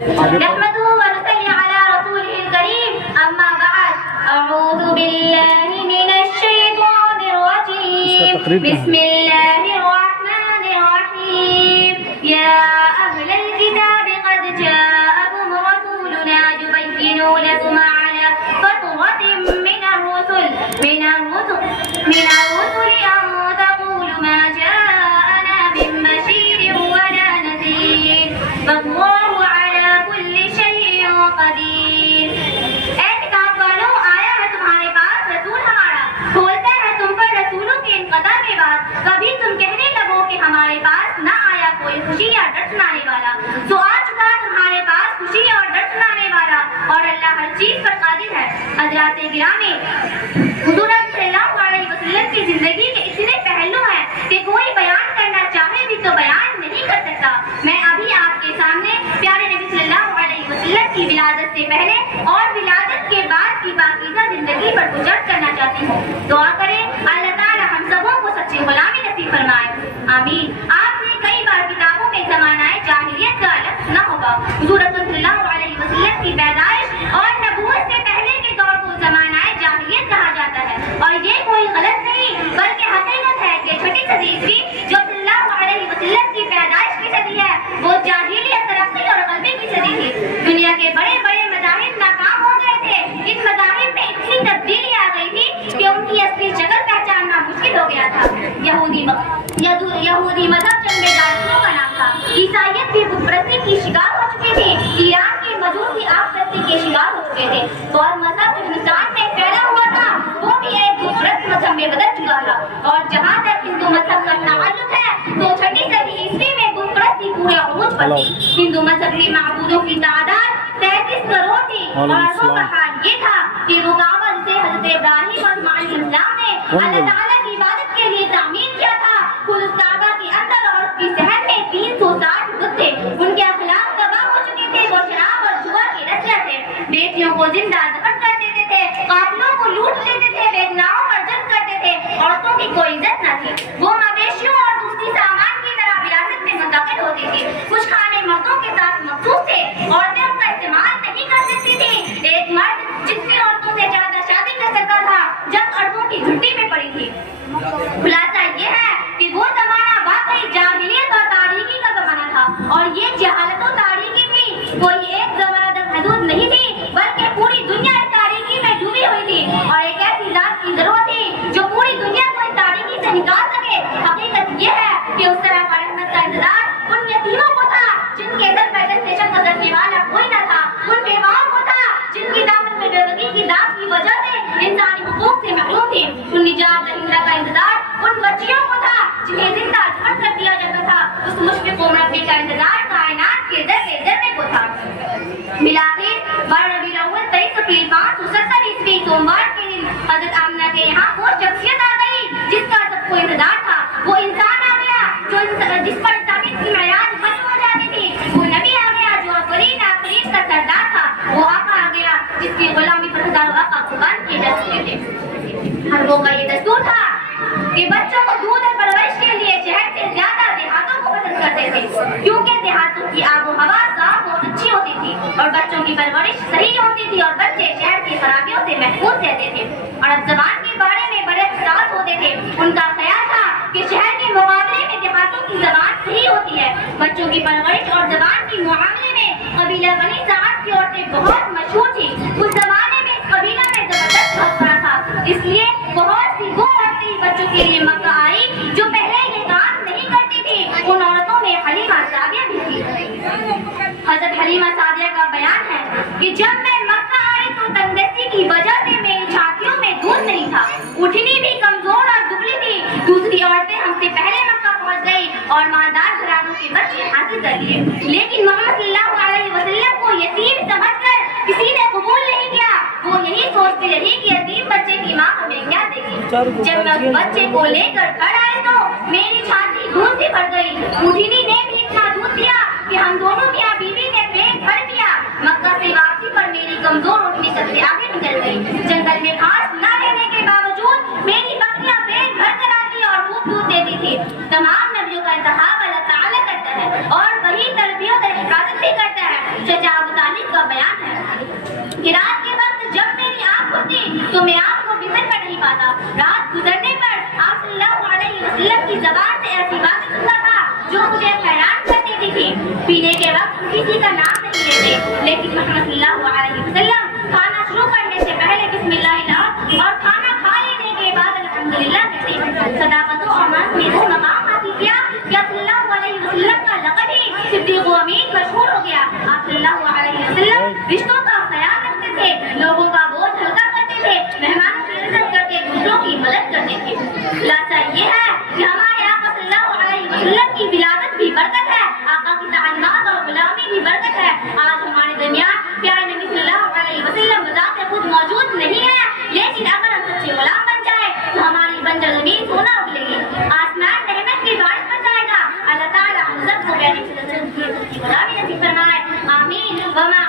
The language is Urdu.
نحمده ونصلي على رسوله الكريم أما بعد أعوذ بالله من الشيطان الرجيم بسم الله الرحمن الرحيم يا أهل الكتاب قد جاءكم رسولنا يبين لكم على فترة من الرسل أن تقولوا ما جاءنا من بشير ولا نذير فالله على كل شيء قدير. اے کتاب والوں، آیا ہے تمہارے پاس رسول ہمارا، کھولتا ہے تم پر رسولوں کے انقطاع کے بعد. کبھی تم کہنے لگو کہ ہمارے پاس نہ آیا کوئی خوشی یا ڈر سنانے والا، تو آ چکا تمہارے پاس خوشی اور ڈر سنانے والا، اور اللہ ہر چیز پر قادر ہے. حضرات گرامی، حضور صلی اللہ علیہ وسلم کی زندگی کے اتنے پہلو ہیں کہ کوئی بیان کرنا چاہے بھی تو بیان نہیں کر سکتا. میں ابھی آپ کے سامنے پیارے نبی صلی اللہ علیہ وسلم کی ولادت سے پہلے اور ولادت کے بعد کی پاکیزہ زندگی پر گزر کرنا چاہتی ہوں. دعا کریں اللہ تعالی ہم سبوں کو سچی غلامی نصیب فرمائے، آمین. آپ نے کئی بار کتابوں میں زمانہ جاہلیت کا لفظ سنا ہوگا. حضور صلی اللہ علیہ وسلم کی پیدائش اور نبوت سے پہلے کے دور کو زمانہ جاہلیت کہا جاتا ہے، اور یہ کوئی غلط نہیں بلکہ حقیقت ہے کہ چھٹی صدی عیسوی جو صلی اللہ علیہ وسلم کی پیدائش کی صدی ہے وہ جاہلیت، ترقی اور غلبے کی صدی تھی. دنیا کے بڑے بڑے مذاہب ناکام ہو گئے تھے. ان مذاہب میں اتنی تبدیلی آ گئی تھی کہ ان کی اصلی شکل پہچاننا مشکل ہو گیا تھا. یہودی مذہب چند دارسوں کا نام تھا. عیسائیت بھی بت پرستی کی شکار ہو چکی تھی. ایران کے مجوس بھی آگ پرستی کے شکار ہو چکے تھے. اور مذہب جو ہندوستان میں پھیلا ہوا تھا وہ بھی ایک بت پرست مذہب میں بدل چکا تھا. اور جہاں تک ہندو مذہب کا تعلق ہے تو چھٹی صدی عیسوی میں بت پرستی پورے عروج پر تھی. ہندو مذہب کے معبودوں کی تعداد 33 کروڑ تھی، اور عربوں کا حال یہ تھا کہ وہ کعبہ جسے حضرت ابراہیم اور اسماعیل علیہ السلام نے اللہ تعالیٰ کی عبادت کے لیے تعمیر کیا تھا، خود اس کعبہ کے اندر اور اس کی صحن میں 360 بت تھے. ان کے اخلاق تباہ ہو چکے تھے. وہ شراب اور جوا کے رسیا تھے. بیٹیوں کو زندہ دفن کر دیتے تھے، قاتلوں کو لوٹ لیتے تھے، بیگناؤں پر جنگ کرتے تھے. عورتوں کی کوئی عزت نہ تھی. وہ مویشیوں اور دوسری سامان کی طرح وراثت میں منتقل ہوتی تھی. کچھ کھانے مردوں کے ساتھ مخصوص تھے. عورتیں ان کا استعمال نہیں کر سکتی تھی. ایک مرد جتنی عورتوں سے زیادہ شادی کر سکتا تھا جب عورتوں کی گھٹی میں پڑی تھی. خلاصہ یہ ہے کہ وہ زمانہ واقعی جاہلیت اور تاریکی کا زمانہ تھا، اور یہ جہالت و تاریکی بھی کوئی ایک زمانہ تک محدود نہیں تھی بلکہ پوری دنیا اس تاریکی میں ڈوبی ہوئی تھی. اور ایک ایسی ذات کی ضرورت تھی جو پوری دنیا کو اس تاریکی سے نکال سکے. حقیقت یہ ہے کہ اس طرح کا رحمت کا انتظار ان یتیموں کو تھا جن کے در پہ دستیشن گزرنے والا کوئی نہ تھا، ان بیواؤں کو تھا جن کی دامن میں بیوگی کی داغ کی وجہ سے انسانی حقوق سے محروم تھی، ان نجات دہندہ کا انتظار ان بچیوں کو تھا جنہیں زندہ دفن کر دیا جاتا تھا، اس مشفق و مربی کا انتظار کائنات کے ذرے ذرے کو تھا. بالآخر 12 ربیع الاول 2370 عیسوی سوموار کے دن حضرت آمنہ کے یہاں وہ شخصیت آ گئی جس کا سب کو انتظار تھا. وہ انسان آ گیا جس پر انسانیت کی معیار ختم ہو جاتی تھی. وہ نبی آ گیا جو آفرین کا سردار تھا. وہ آقا آ گیا جس کی غلامی پر ہزاروں آقا قربان کیے جا چکے تھے. ہر وہ کا یہ دستور تھا کہ بچوں کو دودھ اور پرورش کے لیے شہر سے زیادہ دیہاتوں کو پسند کرتے تھے، کیونکہ دیہاتوں کی آب و ہوا صاف اور اچھی ہوتی تھی اور بچوں کی پرورش صحیح ہوتی تھی اور بچے شہر کی خرابیوں سے محفوظ رہتے تھے. اور اب زبان کے بارے میں بڑے حساس ہوتے تھے. ان کا خیال تھا کہ شہر کے مقابلے میں دیہاتوں کی زبان صحیح ہوتی ہے. بچوں کی پرورش اور زبان کے معاملے میں قبیلہ بنی سعد کی عورتیں بہت مشہور تھی. اس زمانے میں اس قبیلہ میں زبردست بھگوڑا تھا، اس لیے بہت سی وہ عورتیں بچوں کے لیے مکہ آئی جو پہلے یہ کام نہیں کرتی تھی. ان عورتوں میں حلیمہ سعدیہ بھی تھی. حضرت حلیمہ سعدیہ کا بیان ہے کہ جب میں مکہ آئی تو تندرستی کی وجہ سے میری چھاتیوں میں دودھ نہیں تھا، اٹھنی بھی کمزور اور دبلی تھی. دوسری عورتیں ہم سے پہلے مکہ پہنچ گئی اور مالدار گھرانوں کے بچے حاصل کر لیے، لیکن محمد صلی اللہ علیہ وسلم کو یتیم سمجھ کر کسی نے قبول نہیں کیا. وہ یہی سوچتی رہی کہ یتیم بچے کی ماں ہمیں کیا دے گی. جب میں اس بچے کو لے کر گھر آئی تو میری چھاتی دودھ سے بھر گئی. اٹھنی نے بھی اتنا دودھ دیا کہ ہم دونوں میاں بیوی نے پیٹ بھر دیا. مکہ سے واپسی پر میری کمزور اٹھنی سب سے آگے نکل گئی. جنگل میں گھاس نہ رہنے کے باوجود میری بکریاں پیٹ بھر کر آتی اور خوب دودھ دیتی تھی. تمام نبیوں کا انتخاب اللہ تعالیٰ کرتا ہے اور وہی تربیت اور حفاظت بھی کرتا ہے. تھا. رات گزرنے پر آپ صلی اللہ علیہ وسلم کی زبان سے ایسی باتیں سنتا تھا جو مجھے حیران کر دیتی تھی. پینے کے وقت کسی کا نام نہیں لیتے, لیکن محمد صلی اللہ علیہ وسلم کھانا شروع کرنے سے پہلے بسم اللہ اللہ اور کھانا کھا لینے کے بعد الحمدللہ کہتے. صداقت و امانت میں وہ مقام حاصل کیا کہ آپ صلی اللہ علیہ وسلم کا لقب ہی صدیق و امین مشہور ہو گیا. آپ صلی اللہ علیہ وسلم رشتوں کا خیال رکھتے تھے, لوگوں کا بوجھ ہلکا کرتے تھے, مہمانوں کی عزت کرتے, دوسروں کی مدد کرتے تھے. خلاصہ یہ ہے کہ ہمارے آقا صلی اللہ علیہ وسلم کی ولادت بھی برکت ہے, آقا کی تعلیمات اور غلامی بھی برکت ہے. آج ہمارے درمیان پیارے نبی صلی اللہ علیہ وسلم بذات خود موجود نہیں ہے, لیکن اگر ہم سچے غلام بن جائے تو ہماری بنجر زمین سونا اگلے گی, آسمان رحمت کی بارش بن جائے گا. اللہ تعالیٰ ہم سب کو پیاری غلامی نصیب فرمائے. آمین. وما